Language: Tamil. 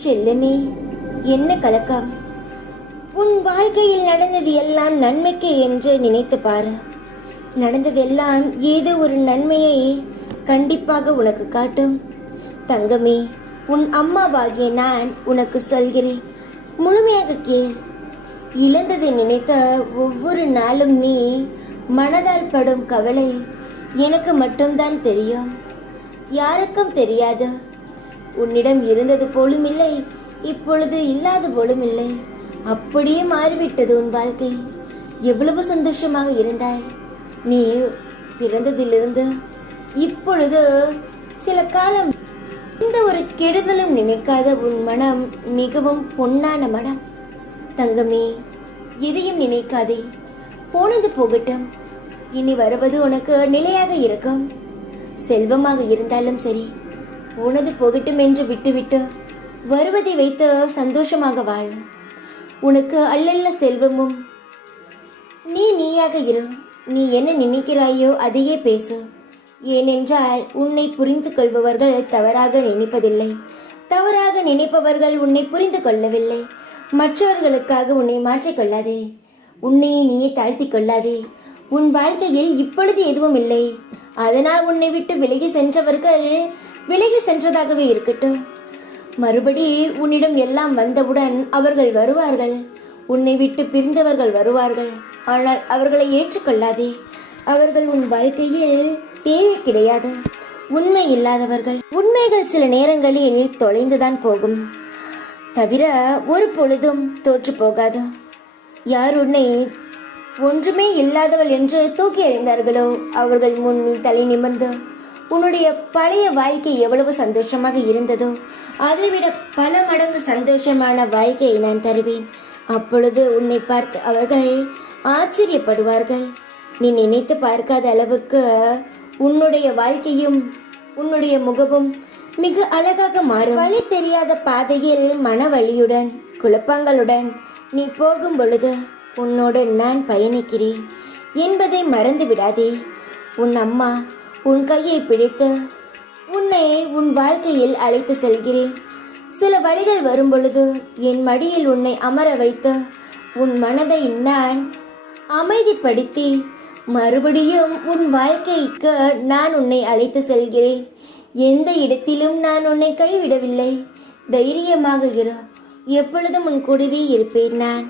செல்லமே, என்ன கலக்கம்! உன் வாழ்க்கையில் நடந்தது எல்லாம் நன்மைக்கு என்று நினைத்து பாரு. நடந்ததெல்லாம் ஏதோ ஒரு நன்மையை கண்டிப்பாக உனக்கு காட்டும். தங்கமே, உன் அம்மாவாகிய நான் உனக்கு சொல்கிறேன், முழுமையாக கேள். இழந்ததை நினைத்த ஒவ்வொரு நாளும் நீ மனதால் படும் கவலை எனக்கு மட்டும்தான் தெரியும், யாருக்கும் தெரியாது. உன்னிடம் இருந்தது போலும் இல்லை, இப்பொழுது இல்லாத போலும் இல்லை. அப்படியே மாறிவிட்டது உன் வாழ்க்கை. எவ்வளவு சந்தோஷமாக இருந்தாய் நீ பிறந்ததிலிருந்து இப்பொழுது. சில காலம் எந்த ஒரு கெடுதலும் நினைக்காத உன் மனம் மிகவும் பொன்னான மனம். தங்கமே, எதையும் நினைக்காதே, போனது போகட்டும். இனி வருவது உனக்கு நிலையாக இருக்கும். செல்வமாக இருந்தாலும் சரி, போனது போகட்டும் என்று விட்டுவிட்டு வருவதை வைத்து சந்தோஷமாக வாழ். உனக்கு அல்லல்ல செல்வமும். நீயாக இரு. நீ என்ன நினைக்கிறாயோ அதையே பேசு. ஏனென்றால் உன்னை புரிந்து கொள்பவர்கள் தவறாக நினைப்பதில்லை, தவறாக நினைப்பவர்கள் உன்னை புரிந்து கொள்ளவில்லை. மற்றவர்களுக்காக உன்னை மாற்றிக்கொள்ளாதே, உன்னை நீயே தாழ்த்தி கொள்ளாதே. உன் வாழ்க்கையில் இப்பொழுது எதுவும் இல்லை, அதனால் உன்னை விட்டு விலகி சென்றவர்கள் விலகி சென்றதாகவே இருக்கட்டும். மறுபடி உன்னிடம் எல்லாம் வந்தவுடன் அவர்கள் வருவார்கள். உன்னை விட்டு பிரிந்தவர்கள் வருவார்கள், ஆனால் அவர்களை ஏற்றுக்கொள்ளாதே. அவர்கள் உன் வாழ்க்கையில் தேவை கிடையாது, உண்மை இல்லாதவர்கள். உண்மைகள் சில நேரங்களில் தொலைந்துதான் போகும், தவிர ஒரு பொழுதும் தோற்று போகாது. யார் உன்னை ஒன்றுமே இல்லாதவள் என்று தூக்கி எறிந்தார்களோ அவர்கள் முன் நீ தலை நிமிர்ந்து உன்னுடைய பழைய வாழ்க்கை எவ்வளவு சந்தோஷமாக இருந்ததோ அதைவிட பல மடங்கு சந்தோஷமான வாழ்க்கையை நான் தருவேன். அப்பொழுது உன்னை பார்த்து அவர்கள் ஆச்சரியப்படுவார்கள். நீ நினைத்து பார்க்காத அளவுக்கு உன்னுடைய வாழ்க்கையும் உன்னுடைய முகமும் மிக அழகாக மாறும். வழி தெரியாத பாதையில் மனவழியுடன் குழப்பங்களுடன் நீ போகும் பொழுது உன்னோடு நான் பயணிக்கிறேன் என்பதை மறந்து விடாதே. உன் அம்மா உன் கையை பிடித்து உன்னை உன் வாழ்க்கையில் அழைத்து செல்கிறேன். சில வழிகள் வரும் பொழுது என் மடியில் உன்னை அமர வைத்து உன் மனதை நான் அமைதிப்படுத்தி மறுபடியும் உன் வாழ்க்கைக்கு நான் உன்னை அழைத்து செல்கிறேன். எந்த இடத்திலும் நான் உன்னை கைவிடவில்லை. தைரியமாக இரு, எப்பொழுதும் உன் கூடவே இருப்பேன் நான்.